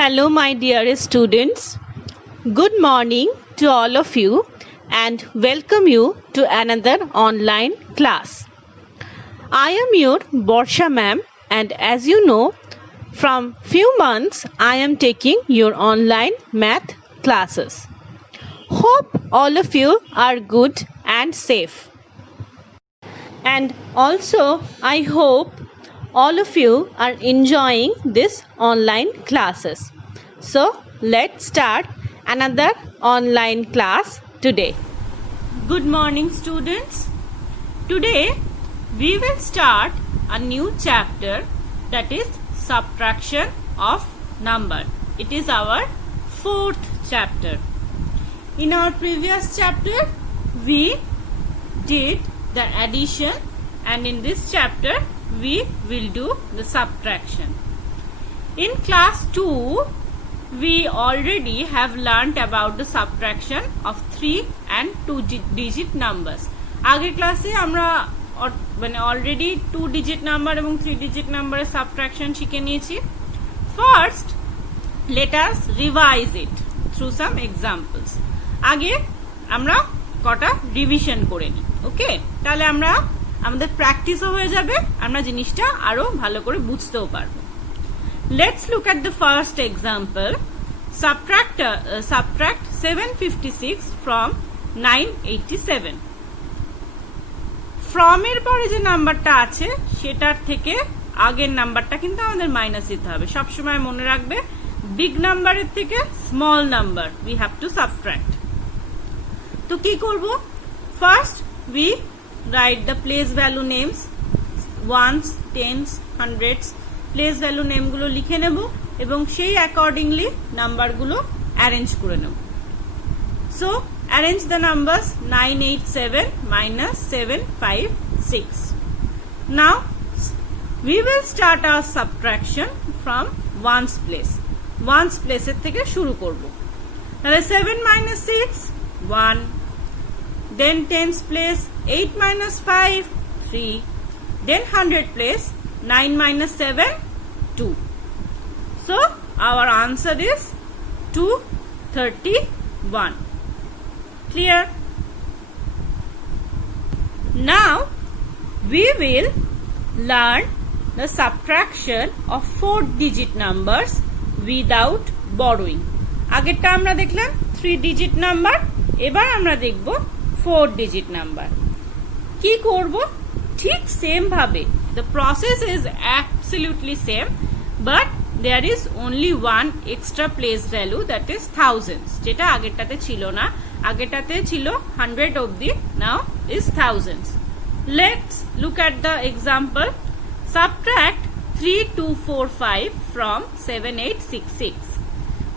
Hello, my dear students. Good morning to all of you and welcome you to another online class. I am your Borsha ma'am, and as you know, from few months I am taking your online math classes. Hope all of you are good and safe. And also I hope all of you are enjoying this online classes. So let's start another online class today. Good morning, students. Today we will start a new chapter, that is subtraction of number. It is our fourth chapter. In our previous chapter we did the addition, and in this chapter we will do the subtraction. In class 2 we already have learnt about the subtraction of 3 and 2 digit numbers. আগের ক্লাসে আমরা already 2 digit number এবং 3 digit number subtraction শিখে নিয়েছি. First let us revise it through some examples. আগে আমরা কটা revision করে নিই. ওকে, তাহলে আমরা আমাদের প্র্যাকটিসও হয়ে যাবে, আমরা জিনিসটা আরো ভালো করে বুঝতেও পারবো. Let's look at the first example. Subtract 756 from 987. From এর পরে যে নাম্বারটা আছে সেটার থেকে আগের নাম্বারটা কিন্তু আমাদের মাইনাস দিতে হবে. সবসময় মনে রাখবে, বিগ নাম্বারের থেকে small number we have to subtract. তো কি করব? First we write the place value names, ones, tens, hundreds. Place value name গুলো লিখে নেব এবং সেই অ্যাকর্ডিংলি নাম্বার গুলো অ্যারেঞ্জ করে নেব. So arrange the numbers 987 minus 756. Now we will start our subtraction from ones place. ones place এর থেকে শুরু করব. তাহলে 7 minus 6 1, then tens place 8 minus 5 3, then 100 place 9 minus 7 2. So our answer is 231. Clear? Now we will learn the subtraction of 4 digit numbers without borrowing. আগেরটা আমরা দেখলাম 3 digit number, এবার আমরা দেখব 4 digit number. কি করব? ঠিক সেম ভাবে. The process is absolutely same, but there is only one extra place value, that is thousands, যেটা আগেরটাতে ছিল না. আগেরটাতে ছিল 100 অবধি, now is thousands. Let's look at the example. Subtract 3245 from 7866.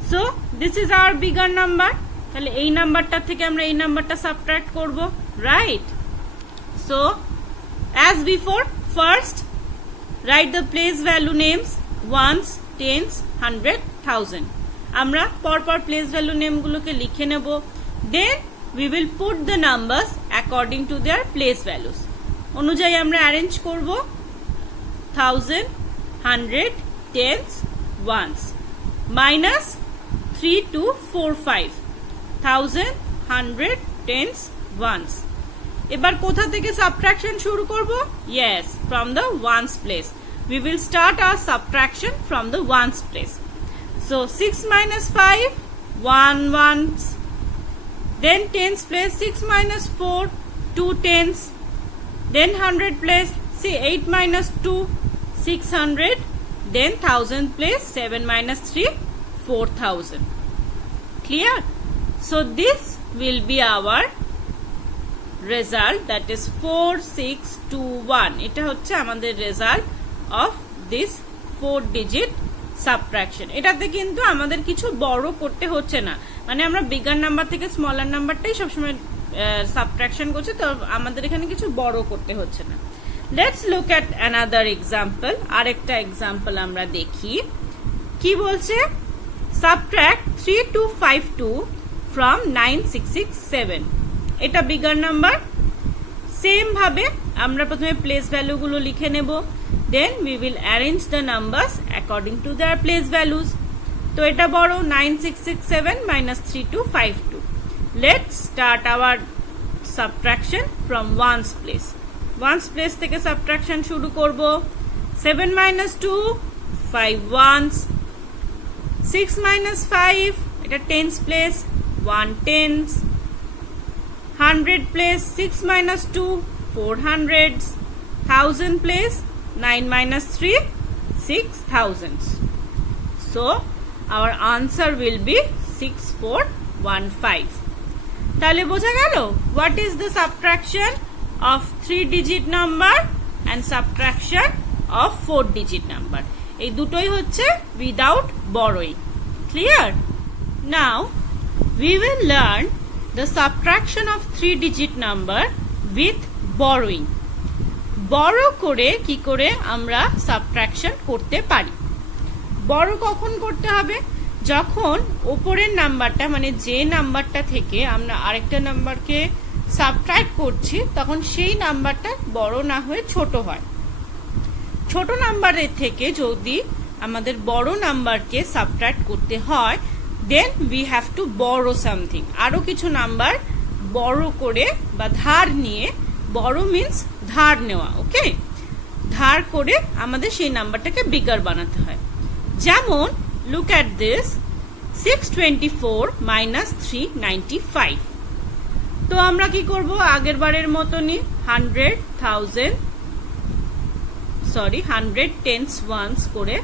So this is our bigger number. তাহলে এই নাম্বারটা থেকে আমরা এই নাম্বারটা সাবট্রাক্ট করব, right? So as before, first write the place value names, ones, tens, 100, 1000. আমরা পরপর place value name গুলোকে লিখে নেব. Then we will put the numbers according to their place values. অনুযায়ী আমরা অ্যারেঞ্জ করব 1000, 100, tens, ones minus 3245, 1000, 100, tens, ones. এবার কোথা থেকে সাবট্রাকশন শুরু করব? Yes, from the ones place. We will start our subtraction from the ones place. So 6 minus 5 1 ones, then tens place 6 minus 4 2 tens, then 100 place, see 8 minus 2 600, then 1000 place 7 minus 3 4000. Clear? So this will be our result, that is 4621. এটা হচ্ছে আমাদের result of this 4 digit subtraction. এটাতে কিন্তু আমাদের কিছু বড় করতে হচ্ছে না, মানে আমরা বিগার নাম্বার থেকে স্মলার নাম্বারটাই সবসময় সাবট্রাকশন করছি, তো আমাদের এখানে কিছু বড় করতে হচ্ছে না. Let's look at another example. আরেকটা এক্সাম্পল আমরা দেখি. কি বলছে? Subtract 3252 from 9667. এটা বিগার নাম্বার. সেম ভাবে আমরা প্রথমে প্লেস ভ্যালু গুলো লিখে নেব. Then we will arrange the numbers according to their place values. তো এটা বড় 9667 - 3252. Let's start our subtraction from ones place. Ones place থেকে subtraction শুরু করব. 7 - 2 5 ones, 6 - 5 এটা tens place 1 tens, 100 place 6 - 2 4 hundreds, 1000 place 9 - 3 6 thousands. So our answer will be 6415. তাহলে বোঝা গেল what is the subtraction of 3-digit number and subtraction of 4-digit number. এই দুটোই হচ্ছে without borrowing. Clear? Now we will learn the subtraction of 3-digit number with borrowing. borrow করে কি করে আমরা subtraction করতে পারি. borrow কখন করতে হবে? যখন উপরের নাম্বারটা মানে যে নাম্বারটা থেকে আমরা আরেকটা নাম্বারকে সাবট্রাক্ট করছি তখন সেই নাম্বারটা বড় না হয়ে ছোট হয়. ছোট নাম্বারের থেকে যদি আমাদের বড় নাম্বারকে সাবট্রাক্ট করতে হয় then we have to borrow something. আরো কিছু নাম্বার বড় করে বা ধার নিয়ে, বড় মিন্স ধার নেওয়া, ওকে, ধার করে আমাদের সেই নাম্বারটাকে বিগার বানাতে হয়. যেমন look at this 624 - 395. তো আমরা কি করব আগের বারের মতনই 100 tens ones করে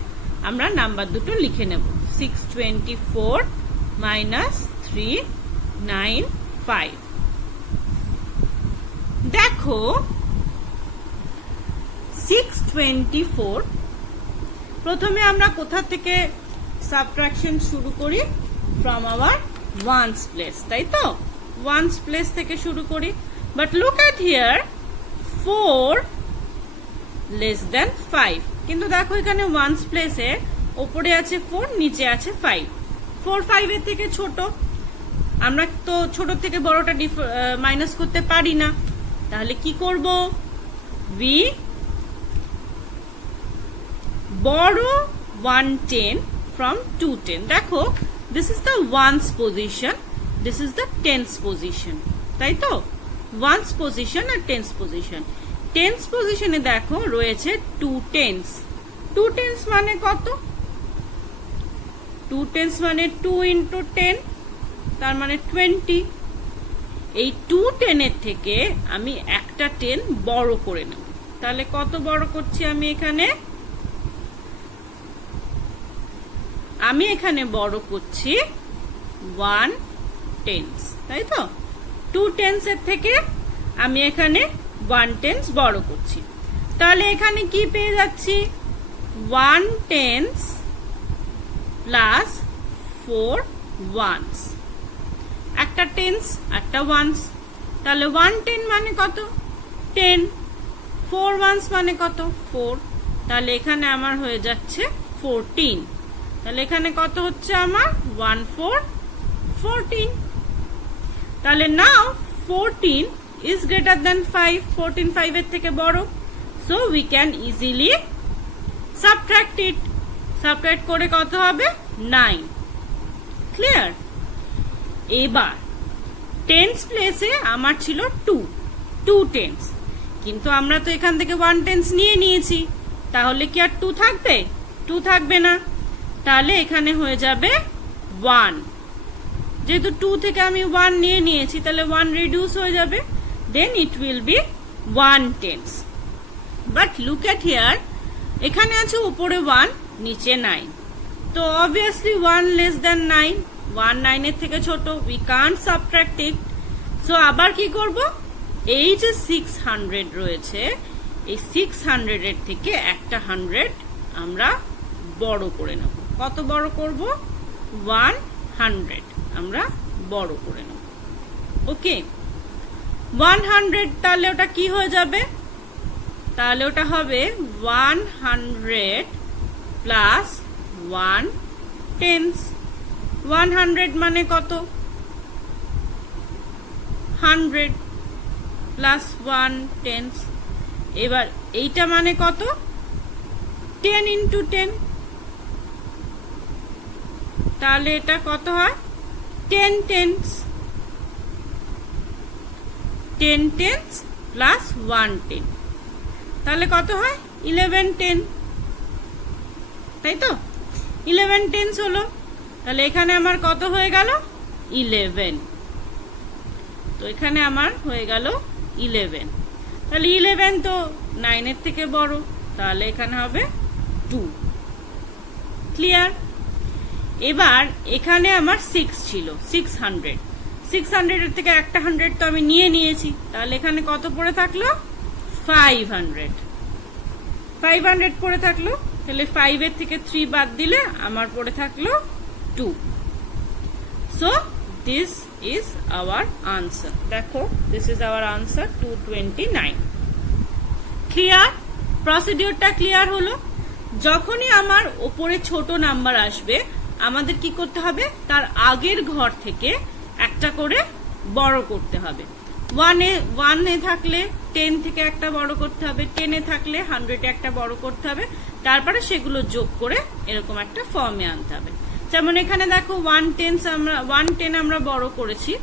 আমরা নাম্বার দুটো লিখে নেব. 624 - 395. দেখো 624 প্রথমে আমরা কোথা থেকে সাবট্রাকশন শুরু করি? ফ্রম আওয়ার ওয়ান্স প্লেস, তাই তো? ওয়ান্স প্লেস থেকে শুরু করি. But look at here 4 less than 5. কিন্তু দেখো এখানে ওয়ান্স প্লেসে ওপরে আছে 4, নিচে আছে 5. 4 5 এর থেকে ছোট. আমরা তো ছোট থেকে বড়টা মাইনাস করতে পারি না. তাহলে কি করব? we borrow 110 from 210. দেখো this is the ones position, this is the tens position, তাই তো? ones position আর tens position. tens position এ দেখো রয়েছে 2 tens. 2 tens মানে কত? 2 tens মানে 2 into 10, তার মানে 20. এই 2 10 এর থেকে আমি একটা 10 বড় করে নেব. তাহলে কত বড় করছি আমি এখানে? আমি এখানে বড় করছি 1 tens, তাই তো? 2 tens এর থেকে আমি এখানে 1 tens বড় করছি. তাহলে এখানে কি পেয়ে যাচ্ছি? 1 tens প্লাস 4 ones. একটা tens একটা ones. তাহলে 110 মানে কত? 10. 4 ones মানে কত? 4. তাহলে এখানে আমার হয়ে যাচ্ছে 14. তাহলে এখানে কত হচ্ছে আমার? 1 4 14. তাহলে নাও 14 is greater than 5. 14 5 এর থেকে বড়. So we can easily subtract it. Subtract করে কত হবে? 9. Clear? এবার টেন্স প্লেসে আমার ছিল 2 টেন্স, কিন্তু আমরা তো এখান থেকে 1 টেন্স নিয়ে নিয়েছি. তাহলে কি আর 2 থাকবে? 2 থাকবে না. তাহলে এখানে হয়ে যাবে 1. যেহেতু 2 থেকে আমি 1 নিয়ে নিয়েছি তাহলে 1 রিডিউস হয়ে যাবে. Then it will be 1 tens. But look at here, এখানে আছে উপরে 1 নিচে 9. তো অবভিয়াসলি 1 লেস দেন 9. 1 9 এর থেকে ছোট. We can't subtract it. So আবার কি করব? এই যে 600 রয়েছে, এই 600 এর থেকে একটা 100 আমরা বড় করে নেব. কত বড় করব? 100 আমরা বড় করে নেব. ওকে, 100. তাহলে ওটা কি হয়ে যাবে? তাহলে ওটা হবে 100 প্লাস 1 টেন্স. 100 মানে কত? 100 প্লাস 1 টেন্স. এবার এইটা মানে কত? 10 into 10. তাহলে এটা কত হয় 10 tens 10 tens প্লাস 1 10 তাহলে কত হয় 11 10 তাই তো 11 tens হলো তাহলে এখানে আমার কত হয়ে গেল 11 তো এখানে আমার হয়ে গেল 11 তাহলে 11 তো 9 এর থেকে বড় তাহলে এখানে হবে 2 ক্লিয়ার এবার এখানে আমার 6 ছিল 600 600 এর থেকে একটা 100 তো আমি নিয়ে নিয়েছি তাহলে এখানে কত পড়ে থাকলো 500 500 পড়ে থাকলো তাহলে 5 এর থেকে 3 বাদ দিলে আমার পড়ে থাকলো 2 so this is our answer দেখো this is our answer 229 clear প্রসিডিউরটা ক্লিয়ার হলো যখনই আমার উপরে ছোট নাম্বার আসবে আমাদের কি করতে হবে তার আগের ঘর থেকে একটা করে বড় করতে হবে 1 এ থাকলে 10 থেকে একটা বড় করতে হবে 10 এ থাকলে 100 এ একটা বড় করতে হবে তারপরে সেগুলো যোগ করে এরকম একটা ফর্মে আনতে হবে যেমন এখানে দেখো 110 আমরা বড় করেছি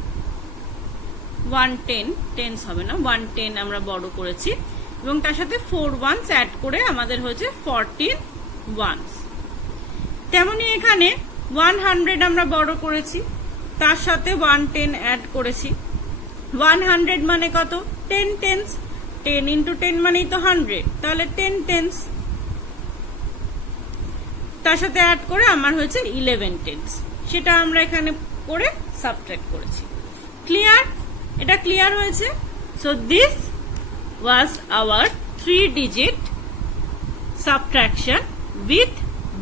110 টেন্স হবে না 110 আমরা বড় করেছি এবং তার সাথে 4 ones অ্যাড করে আমাদের হয়েছে 14 ones তেমনি এখানে 100 আমরা বড় করেছি তার সাথে 110 অ্যাড করেছি 100 মানে কত 10 tens 10 into 10 মানেই তো 100 তাহলে 10 tens তার সাথে অ্যাড করে আমার হয়েছে 11 tens সেটা আমরা এখানে করে সাবট্রাক্ট করেছি ক্লিয়ার এটা ক্লিয়ার হয়েছে so this was our 3 digit subtraction with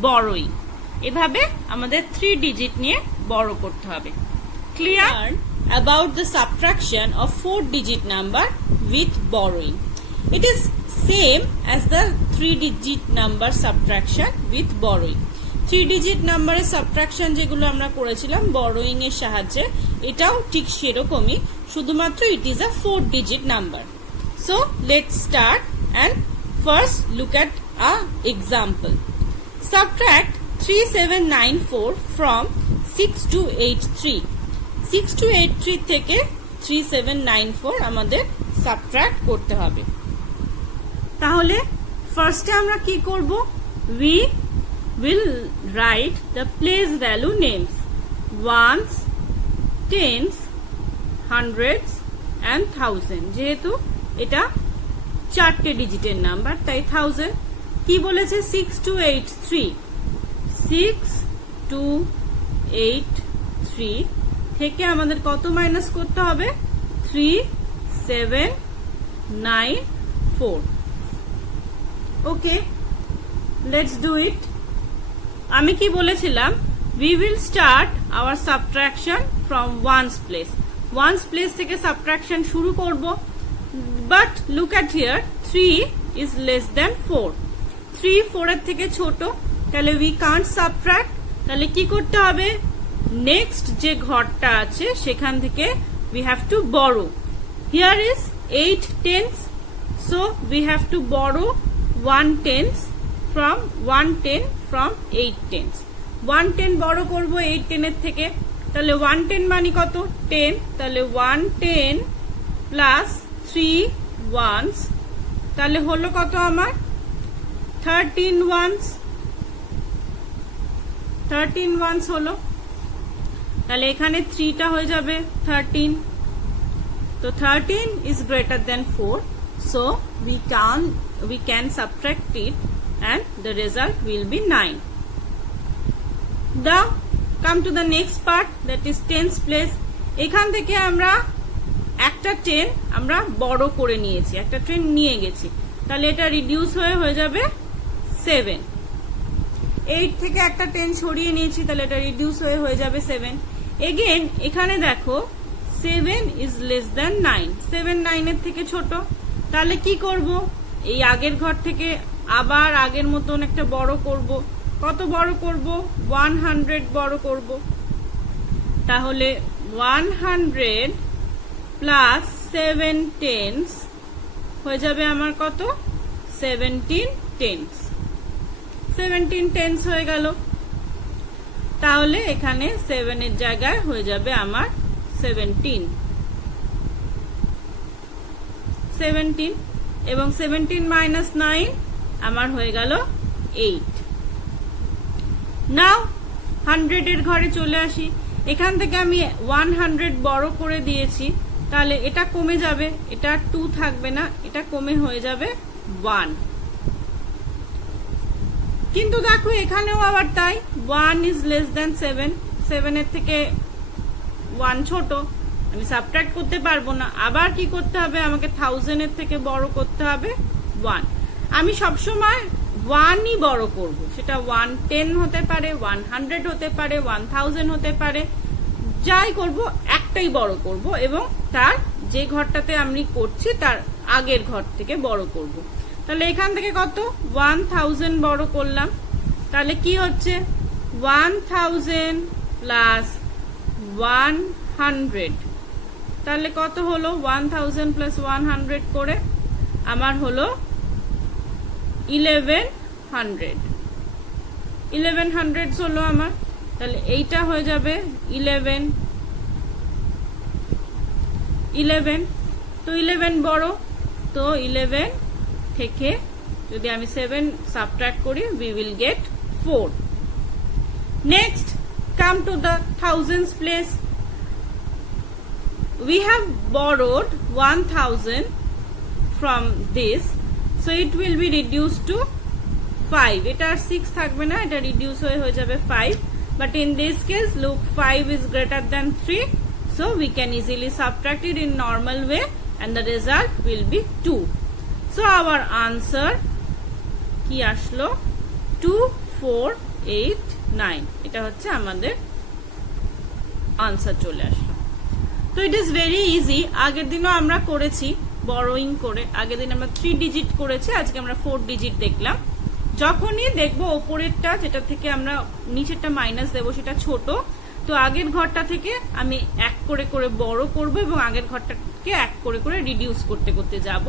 borrowing এভাবে আমাদের 3 digit নিয়ে বড় করতে হবে clear about the subtraction of 4 digit number with borrowing it is same as the 3 digit number subtraction with borrowing 3 digit number এর subtraction যেগুলো আমরা করেছিলাম borrowing এর সাহায্যে এটাও ঠিক সেরকমই শুধুমাত্র it is a 4 digit number so let's start and first look at a example subtract 3794 from 6283 6283 থেকে 3794 আমাদের সাবট্রাক্ট করতে হবে তাহলে ফার্স্টে আমরা কি করব we will write the place value names ones tens hundreds and thousand যেহেতু এটা 4টে ডিজিটের নাম্বার তাই 1000 কি বলেছে 6283 6283 থেকে আমাদের কত মাইনাস করতে হবে 3794 ওকে লেটস ডু ইট আমি কি বলেছিলাম we will start our subtraction from ones place ones place থেকে subtraction শুরু করব but look at here 3 is less than 4 3 4 এর থেকে ছোট তাহলে we can't subtract তাহলে কি করতে হবে নেক্সট যে ঘরটা আছে সেখান থেকে we have to borrow here is 8 tens so we have to borrow 1 tens from 8 tens 1 10 বড় করব 8 10 এর থেকে তাহলে 1 10 মানে কত 10 তাহলে 1 10 প্লাস 3 ones তাহলে হলো কত আমার 13 ones 13 ones হলো তাহলে এখানে 3 টা হয়ে যাবে 13 তো 13 is greater than 4 so we can subtract it and the result will be 9 now come to the next part that is tens place এখান থেকে আমরা একটা 10 আমরা বড় করে নিয়েছি একটা 10 নিয়ে গেছি তাহলে এটা রিডিউস হয়ে যাবে 7 8 থেকে একটা 10 সরিয়ে নিয়েছি তাহলে এটা রিডিউস হয়ে যাবে 7 এগেন এখানে দেখো 7 is less than 9 7 9 এর থেকে ছোট তাহলে কি করব এই আগের ঘর থেকে আবার আগের মতন একটা বড় করব কত বড় করব 100 বড় করব তাহলে 100 প্লাস 7 টেন্স হয়ে যাবে আমার কত 17 টেন্স 17 টেন্স হয়ে গেল তাহলে এখানে 7 এর জায়গায় হয়ে যাবে আমার 17 এবং 17 মাইনাস 9 আমার হয়ে গেল 8। নাও 100 এর ঘরে চলে আসি। এখান থেকে আমি 100 বড় করে দিয়েছি, তাহলে এটা কমে যাবে, এটা 2 থাকবে না, এটা কমে হয়ে যাবে 1। কিন্তু দেখো এখানেও আবার তাই, 1 ইজ লেস দ্যান 7 এর থেকে 1 ছোট, আমি সাবট্রাক্ট করতে পারবো না। আবার কি করতে হবে, আমাকে 1000 এর থেকে বড় করতে হবে 1। আমি সবসময় 1ই বড় করব, সেটা 110 হতে পারে, 100 হতে পারে, 1000 হতে পারে, যাই করব একটাই বড় করব এবং তার যে ঘরটাতে আমি করছি তার আগের ঘর থেকে বড় করব। তাহলে এখান থেকে কত 1000 বড় করলাম, তাহলে কি হচ্ছে 1000 প্লাস 100, তাহলে কত হলো 1000 প্লাস 100 করে আমার হলো 1100 হলো আমার। তাহলে এইটা হয়ে যাবে 11, তো 11 বড়, তো 11 থেকে যদি আমি 7 সাবট্রাক্ট করি we will get 4. Next come to the thousands place. We have borrowed 1000 from this, so it will be reduced to 5. এটা আর 6 থাকবে না, এটা রিডিউস হয়ে যাবে 5, but in this case look 5 is greater than 3, so we can easily subtract it in normal way and the result will be 2. So our answer কি আসলো 2489, এটা হচ্ছে আমাদের আনসার চলে আসলো। তো ইট ইজ ভেরি ইজি, আগের দিনও আমরা করেছি বড়োইং করে, আগের দিন আমরা 3 ডিজিট করেছি, আজকে আমরা 4 ডিজিট দেখলাম। যখনই দেখবো ওপরেরটা যেটা থেকে আমরা নিচেরটা মাইনাস দেবো সেটা ছোট, তো আগের ঘরটা থেকে আমি এক করে করে বড় করব এবং আগের ঘরটাকে এক করে করে রিডিউস করতে করতে যাব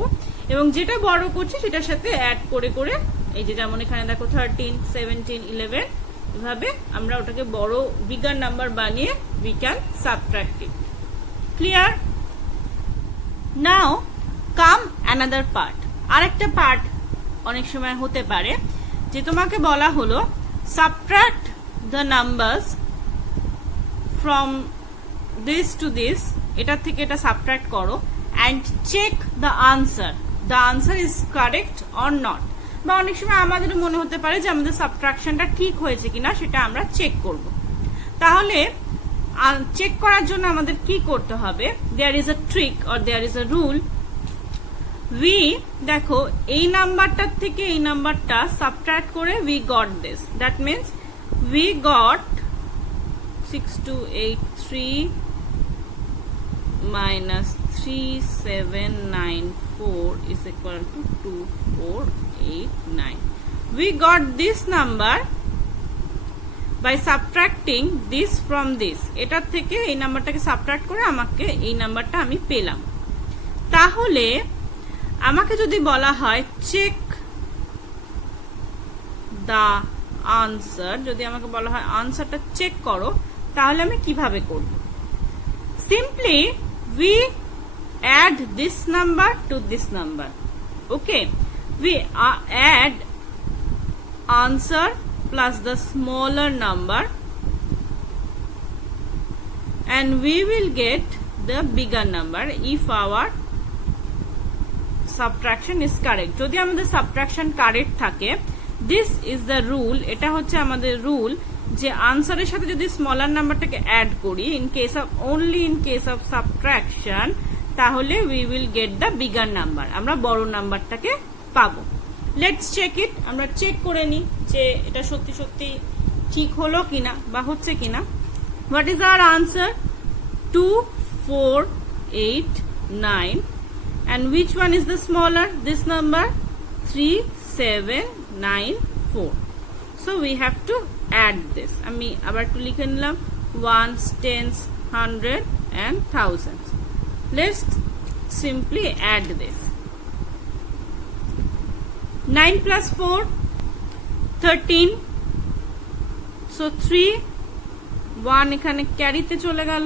এবং যেটা বড় করছি সেটার সাথে অ্যাড করে করে, এই যে যেমন এখানে দেখো 13, 17, 11, এভাবে আমরা ওটাকে বড় বিগার নাম্বার বানিয়ে we can subtract it. Clear? Now come another part. আরেকটা পার্ট অনেক সময় হতে পারে যে তোমাকে বলা হলো subtract the numbers from this to this, এটা থেকে এটা সাবট্রাক্ট করো and check the answer is correct or not. বা অনেক সময় আমাদের মনে হতে পারে যে আমাদের সাবট্রাকশনটা ঠিক হয়েছে কিনা সেটা আমরা চেক করব। তাহলে চেক করার জন্য আমাদের কি করতে হবে, there is a trick or there is a rule. দেখো এই নাম্বারটার থেকে এই নাম্বারটা সাবট্রাক্ট করে we got this, that means we got 6283 minus 3794 is equal to 2489. We got this number by subtracting this from this. এটার থেকে এই নাম্বারটাকে সাবট্রাক্ট করে আমাকে এই নাম্বারটা আমি পেলাম। তাহলে আমাকে যদি বলা হয় চেক দা আনসার, যদি আমাকে বলা হয় আনসারটা চেক করো, তাহলে আমি কিভাবে করব? Simply we add this number to this number. Okay, we add answer plus the smaller number and we will get the bigger number if our subtraction is correct. যদি আমাদের subtraction correct থাকে, this is the rule, এটা হচ্ছে আমাদের rule যে আনসারের সাথে যদি স্মলার নাম্বারটাকে অ্যাড করি only in case of subtraction, তাহলে we will get the bigger number, আমরা বড় নাম্বারটাকে পাবো। লেটস চেক ইট, আমরা চেক করে নিই যে এটা সত্যি সত্যি ঠিক হলো কিনা বা হচ্ছে কিনা। What is our answer 2489 and which one is the smaller, this number 3794. So we have to add this. আমি আবার একটু লিখে নিলাম ones, tens, 100 and thousands. Let's simply add this. 9 plus 4 13, so 3 1 এখানে ক্যারিতে চলে গেল,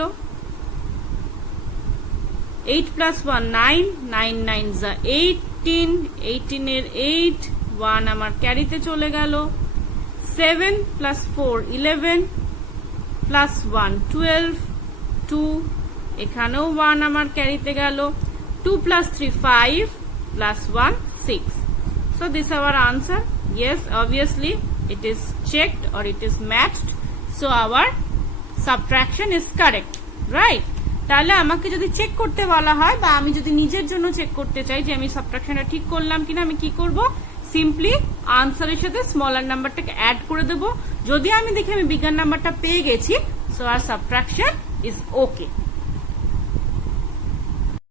8 plus 1 9, 9 9 যা 18, 18 এর 8, 1 আমার ক্যারিতে চলে গেল, 7 plus 4 11 plus 1 12, 2 এখানেও 1 আমার ক্যারিতে গেল, 2 plus 3 5 plus 1 6. So this is our answer. Yes, obviously it is checked or it is matched. So our subtraction is correct, right? তাহলে আমাকে যদি চেক করতে বলা হয় বা আমি যদি নিজের জন্য চেক করতে চাই যে আমি সাবট্রাকশনটা ঠিক করলাম কিনা, আমি কি করব? সিম্পলি আনসারের সাথে স্মলার নাম্বারটাকে অ্যাড করে দেব। যদি আমি দেখি আমি বিগার নাম্বারটা পেয়ে গেছি, সো আর সাবট্রাকশন ইজ ওকে।